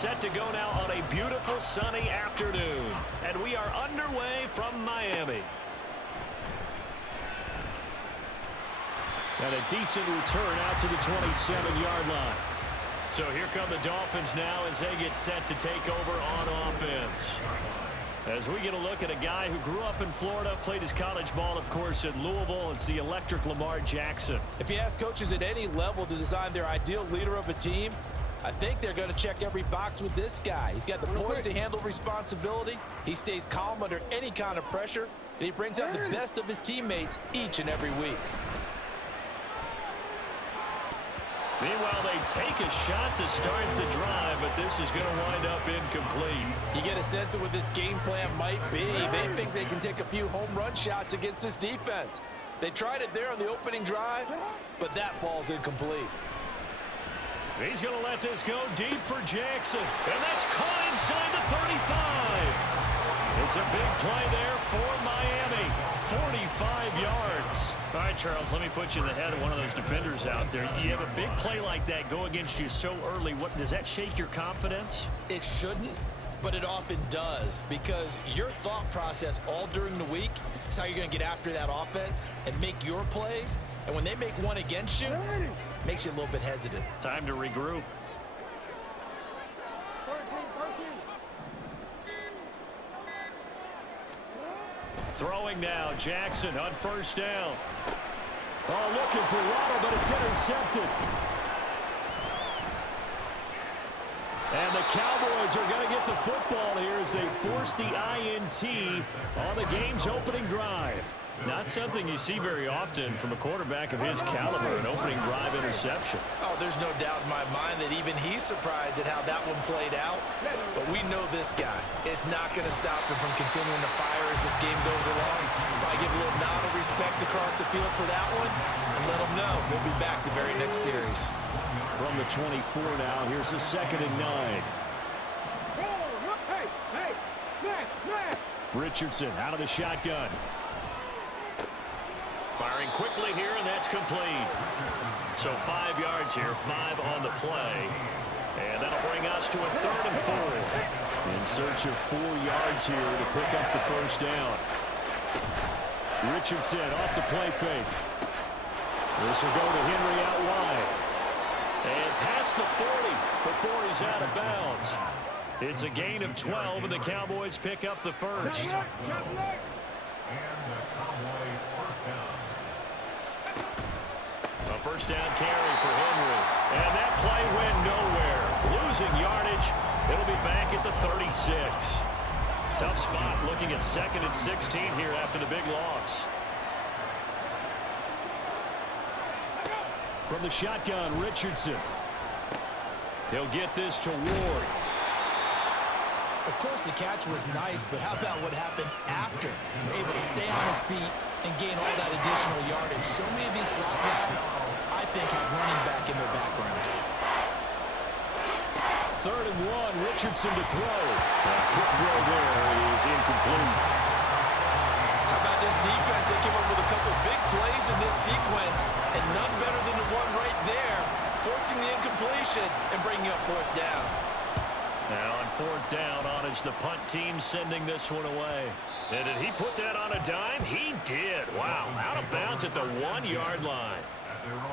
set to go now on a beautiful sunny afternoon. And we are underway from Miami. And a decent return out to the 27-yard line. So here come the Dolphins now as they get set to take over on offense. As we get a look at a guy who grew up in Florida, played his college ball, of course, at Louisville. It's the electric Lamar Jackson. If you ask coaches at any level to design their ideal leader of a team, I think they're going to check every box with this guy. He's got the poise to handle responsibility. He stays calm under any kind of pressure, and he brings out the best of his teammates each and every week. Meanwhile, they take a shot to start the drive, but this is going to wind up incomplete. You get a sense of what this game plan might be. They think they can take a few home run shots against this defense. They tried it there on the opening drive, but that ball's incomplete. He's going to let this go deep for Jackson, and that's caught inside the 35. It's a big play there for Miami. 45 yards. All right, Charles, let me put you in the head of one of those defenders out there. You have a big play like that go against you so early. What does that shake your confidence? It shouldn't, but it often does, because your thought process all during the week is how you're going to get after that offense and make your plays. And when they make one against you, it makes you a little bit hesitant. Time to regroup. Throwing now, Jackson on first down. Oh, looking for Waddle, but it's intercepted. And the Cowboys are going to get the football here as they force the INT on the game's opening drive. Not something you see very often from a quarterback of his caliber, an opening drive interception. Oh, there's no doubt in my mind that even he's surprised at how that one played out. But we know this guy is not going to stop him from continuing to fire as this game goes along. Probably give a little nod of respect across the field for that one and let him know he'll be back the very next series. From the 24 now, here's a 2nd and 9. Richardson out of the shotgun. Firing quickly here, and that's complete. So 5 yards here, 5 on the play. And that'll bring us to a 3rd and 4. In search of 4 yards here to pick up the first down. Richardson off the play fake. This will go to Henry out wide. And past the 40 before he's out of bounds. It's a gain of 12, and the Cowboys pick up the first. A first down carry for Henry. And that play went nowhere. Losing yardage. It'll be back at the 36. Tough spot looking at 2nd and 16 here after the big loss. From the shotgun, Richardson. He'll get this to Ward. Of course, the catch was nice, but how about what happened after? Able to stay on his feet and gain all that additional yardage. So many of these slot guys, I think, have running back in their background. 3rd and 1, Richardson to throw. Quick throw there is incomplete. How about this defense? They came up with a couple big plays in this sequence, and none better than the one right there, forcing the incompletion and bringing up 4th down. Now on 4th down on is the punt team sending this one away. And did he put that on a dime? He did. Wow, out of bounds at the 1-yard line.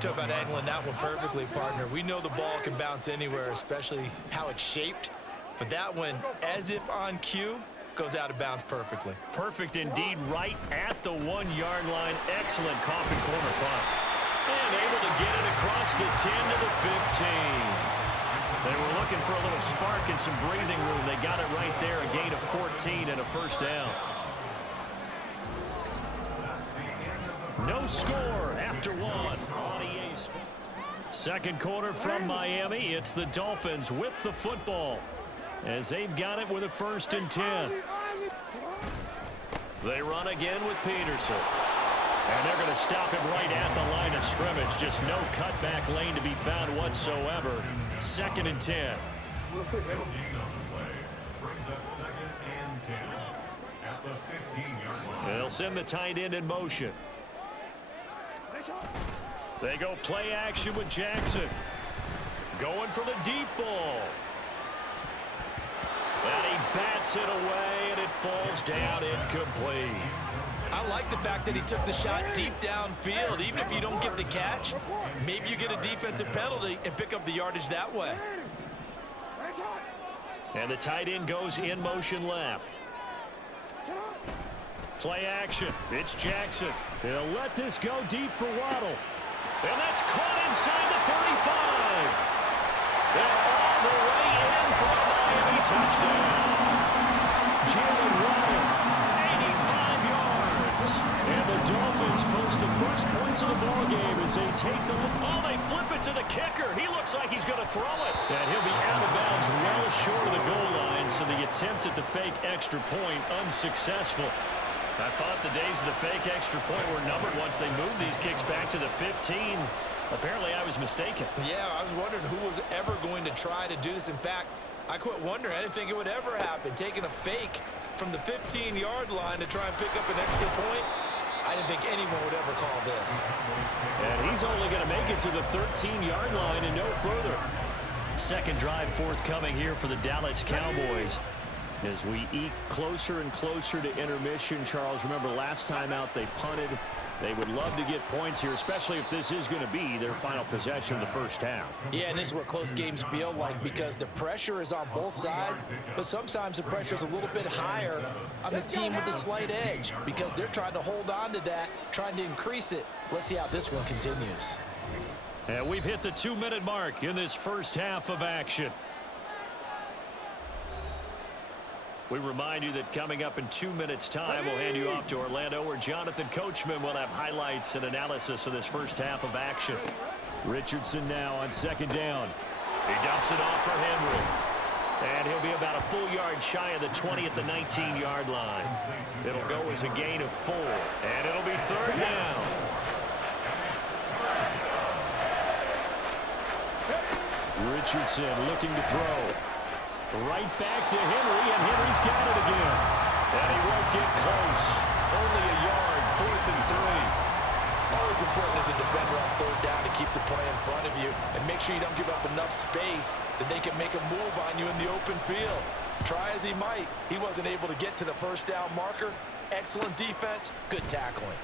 Talk about angling that one perfectly, partner. We know the ball can bounce anywhere, especially how it's shaped. But that one, as if on cue, goes out of bounds perfectly. Perfect indeed, right at the 1-yard line. Excellent coffin corner punt. And able to get it across the 10 to the 15. They were looking for a little spark and some breathing room. They got it right there, a gain of 14 and a first down. No score after 1 on EA Sports. 2nd quarter from Miami. It's the Dolphins with the football as they've got it with a 1st and 10. They run again with Peterson. And they're going to stop him right at the line of scrimmage. Just no cutback lane to be found whatsoever. 2nd and 10. They'll send the tight end in motion. They go play action with Jackson. Going for the deep ball. And he bats it away, and it falls down incomplete. I like the fact that he took the shot deep downfield. Even if you don't get the catch, maybe you get a defensive penalty and pick up the yardage that way. And the tight end goes in motion left. Play action. It's Jackson. He'll let this go deep for Waddle. And that's caught inside the 35. And all the way in for a Miami touchdown. Jalen Waddle, 85 yards. And the Dolphins post the first points of the ballgame as they take the lead. Oh, they flip it to the kicker. He looks like he's going to throw it. And he'll be out of bounds well short of the goal line, so the attempt at the fake extra point unsuccessful. I thought the days of the fake extra point were numbered once they moved these kicks back to the 15. Apparently, I was mistaken. Yeah, I was wondering who was ever going to try to do this. In fact, I quit wondering. I didn't think it would ever happen. Taking a fake from the 15-yard line to try and pick up an extra point, I didn't think anyone would ever call this. And he's only going to make it to the 13-yard line and no further. Second drive forthcoming here for the Dallas Cowboys. As we eke closer and closer to intermission, Charles, remember last time out they punted. They would love to get points here, especially if this is going to be their final possession of the first half. Yeah, and this is what close games feel like because the pressure is on both sides, but sometimes the pressure is a little bit higher on the team with the slight edge because they're trying to hold on to that, trying to increase it. Let's see how this one continues. And we've hit the 2-minute mark in this first half of action. We remind you that coming up in 2 minutes' time, we'll hand you off to Orlando, where Jonathan Coachman will have highlights and analysis of this first half of action. Richardson now on second down. He dumps it off for Henry. And he'll be about a full yard shy of the 20 at the 19-yard line. It'll go as a gain of 4. And it'll be third down. Richardson looking to throw. Right back to Henry, and Henry's got it again. And he won't get close. Only a yard, 4th and 3. Always important as a defender on third down to keep the play in front of you and make sure you don't give up enough space that they can make a move on you in the open field. Try as he might, he wasn't able to get to the first down marker. Excellent defense, good tackling.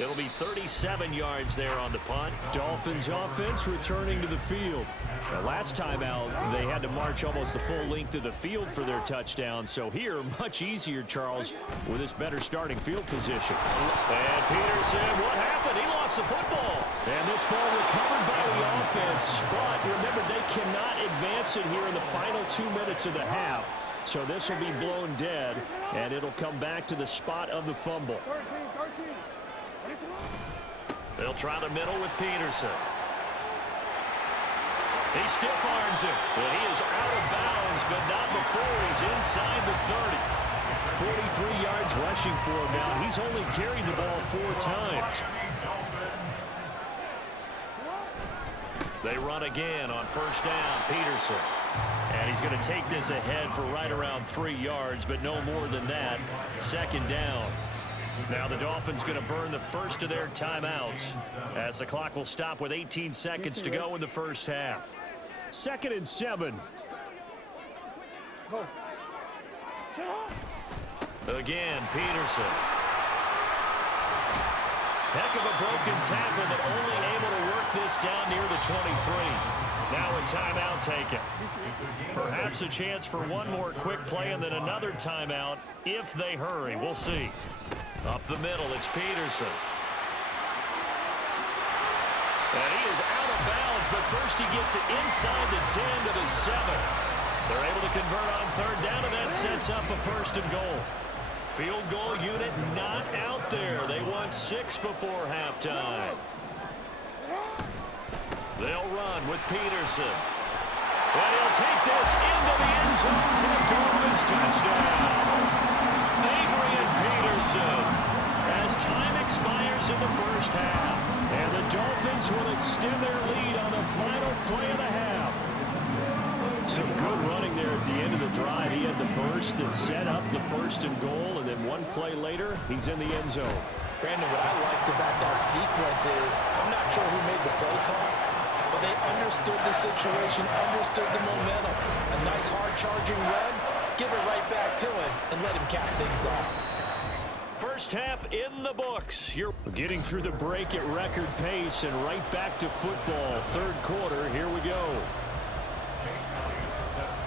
It'll be 37 yards there on the punt. Dolphins offense returning to the field. Now, last time out, they had to march almost the full length of the field for their touchdown. So here, much easier, Charles, with this better starting field position. And Peterson, what happened? He lost the football. And this ball recovered by the offense. But remember, they cannot advance it here in the final 2 minutes of the half. So this will be blown dead, and it'll come back to the spot of the fumble. They'll try the middle with Peterson. He stiff arms him. But he is out of bounds, but not before he's inside the 30. 43 yards rushing for him now. He's only carried the ball 4 times. They run again on first down. Peterson. And he's going to take this ahead for right around 3 yards, but no more than that. Second down. Now the Dolphins going to burn the first of their timeouts as the clock will stop with 18 seconds to go in the first half. 2nd and 7. Again, Peterson. Heck of a broken tackle, but only able to work this down near the 23. Now a timeout taken. Perhaps a chance for one more quick play and then another timeout if they hurry. We'll see. Up the middle, it's Peterson. And he is out of bounds, but first he gets it inside the 10 to the 7. They're able to convert on third down, and that sets up a 1st and goal. Field goal unit not out there. They want 6 before halftime. They'll run with Peterson. And he'll take this into the end zone for the Dolphins touchdown. Adrian Peterson, as time expires in the first half. And the Dolphins will extend their lead on the final play of the half. Some good running there at the end of the drive. He had the burst that set up the 1st and goal, and then one play later, he's in the end zone. Brandon, what I liked about that sequence is, I'm not sure who made the play call, but they understood the situation, understood the momentum. A nice hard-charging run, give it right back to him, and let him cap things off. First half in the books. You're getting through the break at record pace and right back to football. Third quarter, here we go.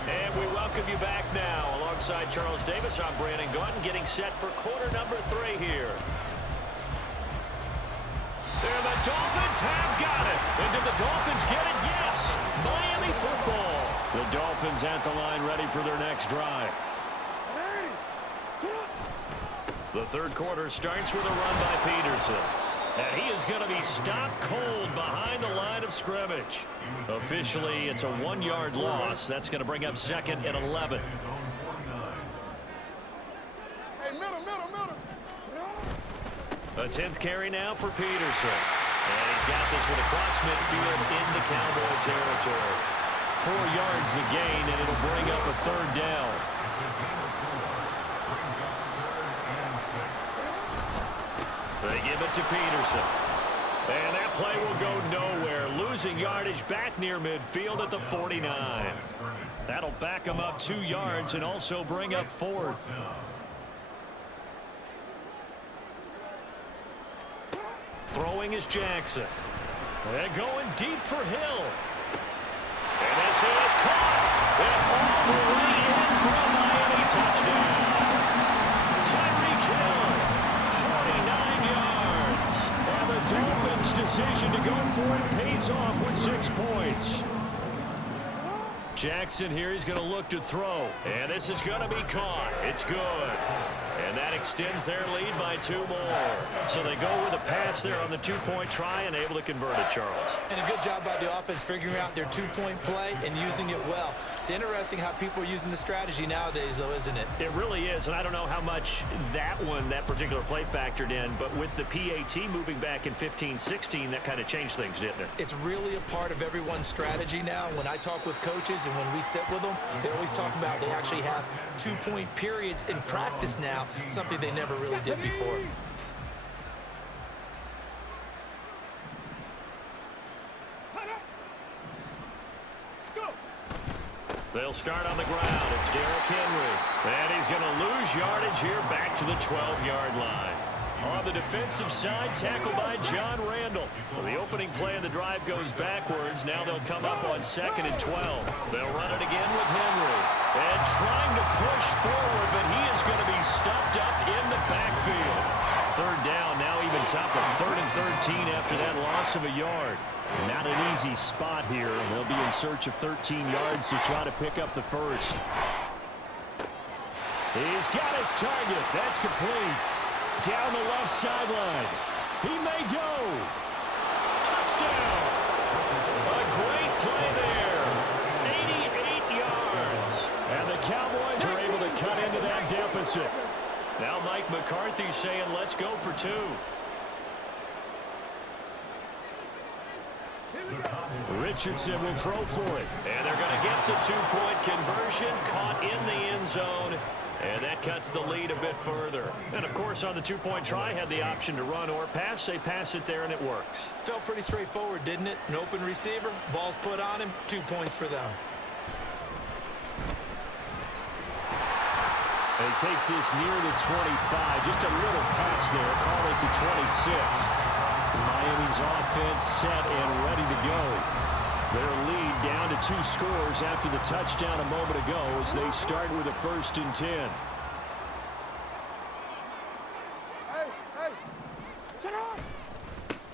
And we welcome you back now. Alongside Charles Davis, I'm Brandon Gaudin, getting set for quarter number 3 here. And the Dolphins have got it. And did the Dolphins get it? Yes. Miami football. The Dolphins at the line, ready for their next drive. The third quarter starts with a run by Peterson. And he is going to be stopped cold behind the line of scrimmage. Officially, it's a 1-yard loss. That's going to bring up second and 11. A 10th carry now for Peterson. And he's got this one across midfield into Cowboy territory. 4 yards the gain, and it'll bring up a third down. They give it to Peterson. And that play will go nowhere. Losing yardage back near midfield at the 49. That'll back him up 2 yards and also bring up 4th. Throwing is Jackson. And going deep for Hill. And this is caught. And all the way in for a Miami touchdown. Tyreek Hill, 49 yards. And the Dolphins' decision to go for it pays off with 6 points. Jackson here, he's going to look to throw. And this is going to be caught. It's good. And that extends their lead by 2 more. So they go with a pass there on the 2-point try and able to convert it, Charles. And a good job by the offense figuring out their 2-point play and using it well. It's interesting how people are using the strategy nowadays, though, isn't it? It really is, and I don't know how much that particular play factored in, but with the PAT moving back in 15-16, that kind of changed things, didn't it? It's really a part of everyone's strategy now. When I talk with coaches and when we sit with them, they always talk about they actually have 2-point periods in practice now, something they never really did before. They'll start on the ground. It's Derrick Henry. And he's going to lose yardage here back to the 12-yard line. On the defensive side, tackled by John Randall. So the opening play of the drive goes backwards. Now they'll come up on 2nd and 12. They'll run it again with Henry. And trying to push forward, but he is going to be stuffed up in the backfield. Third down, now even tougher. 3rd and 13 after that loss of a yard. Not an easy spot here. They'll be in search of 13 yards to try to pick up the first. He's got his target. That's complete. Down the left sideline. He may go. Touchdown. A great play there. 88 yards. And the Cowboys are able to cut into that deficit. Now Mike McCarthy saying, let's go for 2. Richardson will throw for it. And they're going to get the 2-point conversion. Caught in the end zone. And that cuts the lead a bit further. And, of course, on the 2-point try, had the option to run or pass. They pass it there, and it works. Felt pretty straightforward, didn't it? An open receiver, ball's put on him, 2 points for them. And he takes this near the 25. Just a little pass there. Call it the 26. Miami's offense set and ready to go. Their lead down to 2 scores after the touchdown a moment ago as they start with a 1st and 10.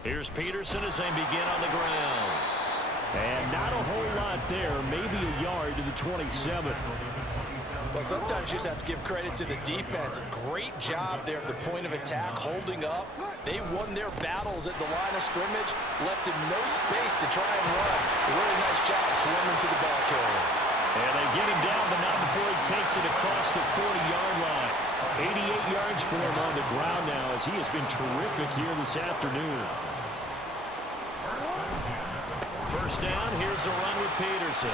Here's Peterson as they begin on the ground. And not a whole lot there, maybe a yard to the 27. Well, sometimes you just have to give credit to the defense. Great job there at the point of attack, holding up. They won their battles at the line of scrimmage, left him no space to try and run. A really nice job swarming to the ball carrier. And they get him down, but not before he takes it across the 40-yard line. 88 yards for him on the ground now as he has been terrific here this afternoon. First down, here's a run with Peterson.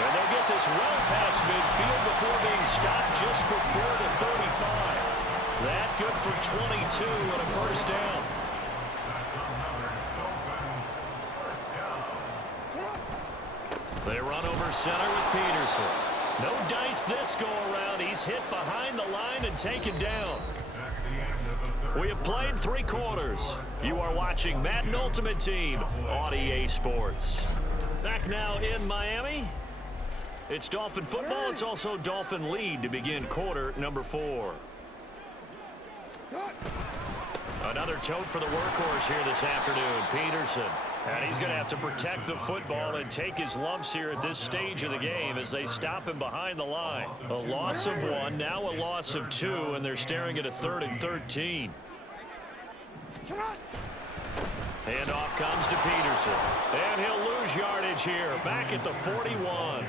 And they'll get this well past midfield before being stopped just before the 35. That good for 22 and a first down. under center with Peterson. No dice this go-around. He's hit behind the line and taken down. We have played 3 quarters. You are watching Madden Ultimate Team on EA Sports. Back now in Miami. It's Dolphin football. It's also Dolphin lead to begin quarter number 4. Another tote for the workhorse here this afternoon, Peterson. And he's going to have to protect the football and take his lumps here at this stage of the game as they stop him behind the line. A loss of 1, now a loss of 2, and they're staring at a 3rd and 13. Handoff comes to Peterson. And he'll lose yardage here, back at the 41.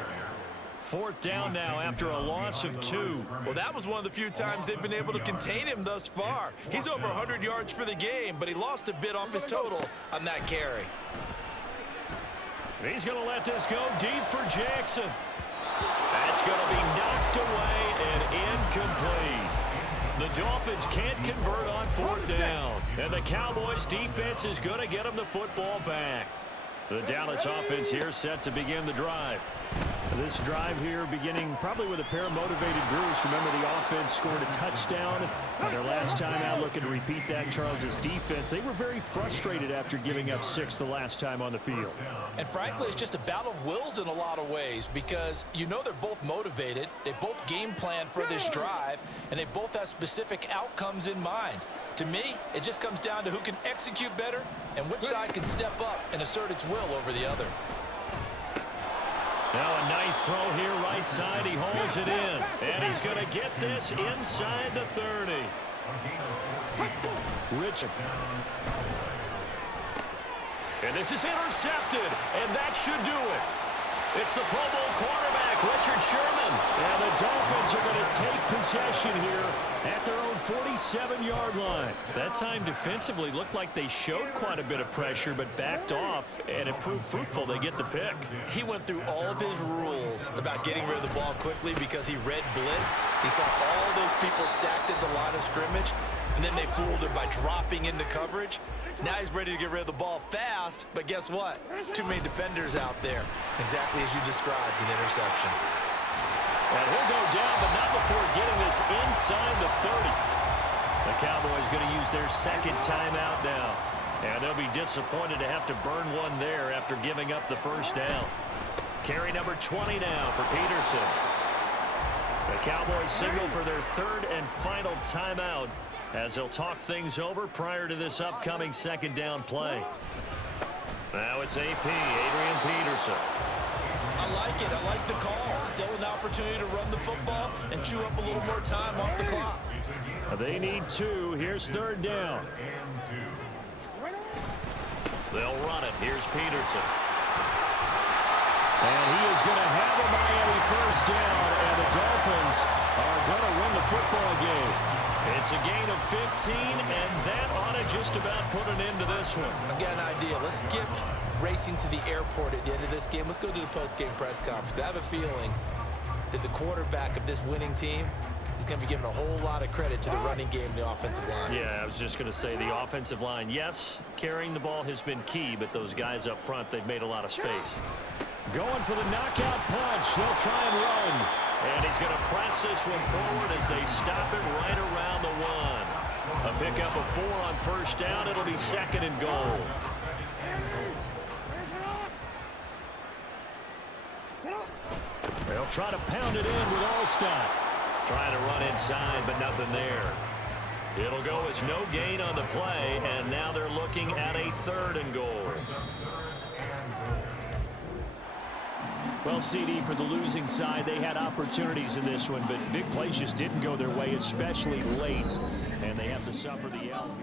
4th down now after a loss of 2. Well, that was one of the few times they've been able to contain him thus far. He's over 100 yards for the game, but he lost a bit off his total on that carry. He's going to let this go deep for Jackson. That's going to be knocked away and incomplete. The Dolphins can't convert on 4th down. And the Cowboys defense is going to get them the football back. The Dallas offense here set to begin the drive. This drive here beginning probably with a pair of motivated groups. Remember, the offense scored a touchdown. Their last time out, looking to repeat that. Charles's defense, they were very frustrated after giving up 6 the last time on the field. And frankly, it's just a battle of wills in a lot of ways because you know they're both motivated. They both game plan for this drive, and they both have specific outcomes in mind. To me, it just comes down to who can execute better and which side can step up and assert its will over the other. Now a nice throw here right side. He holds it in. And he's going to get this inside the 30. Richard. And this is intercepted. And that should do it. It's the Pro Bowl quarterback, Richard Sherman. And the Dolphins are going to take possession here at their own 47-yard line. That time defensively looked like they showed quite a bit of pressure, but backed off, and it proved fruitful. They get the pick. He went through all of his rules about getting rid of the ball quickly because he read blitz. He saw all those people stacked at the line of scrimmage, and then they fooled him by dropping into coverage. Now he's ready to get rid of the ball fast, but guess what? Too many defenders out there. Exactly as you described, an interception. And he'll go down, but not before getting this inside the 30. The Cowboys going to use their 2nd timeout now. And they'll be disappointed to have to burn one there after giving up the 1st down. Carry number 20 now for Peterson. The Cowboys signal for their 3rd and final timeout as they'll talk things over prior to this upcoming 2nd down play. Now it's AP, Adrian Peterson. I like it. I like the call. Still an opportunity to run the football and chew up a little more time off the clock. They need 2. Here's 3rd down. They'll run it. Here's Peterson. And he is going to have a Miami 1st down, and the Dolphins are going to win the football game. It's a gain of 15, and that ought to just about put an end to this one. I've got an idea. Let's skip racing to the airport at the end of this game. Let's go to the post-game press conference. I have a feeling that the quarterback of this winning team is going to be given a whole lot of credit to the running game and the offensive line. Yeah, I was just going to say the offensive line, yes, carrying the ball has been key, but those guys up front, they've made a lot of space. Going for the knockout punch. They'll try and run. And he's going to press this one forward as they stop it right around the 1. A pickup of 4 on 1st down. It'll be 2nd and goal. They'll try to pound it in with Allstott. Trying to run inside, but nothing there. It'll go as no gain on the play, and now they're looking at a 3rd and goal. Well, CD, for the losing side, they had opportunities in this one, but big plays just didn't go their way, especially late, and they have to suffer the L.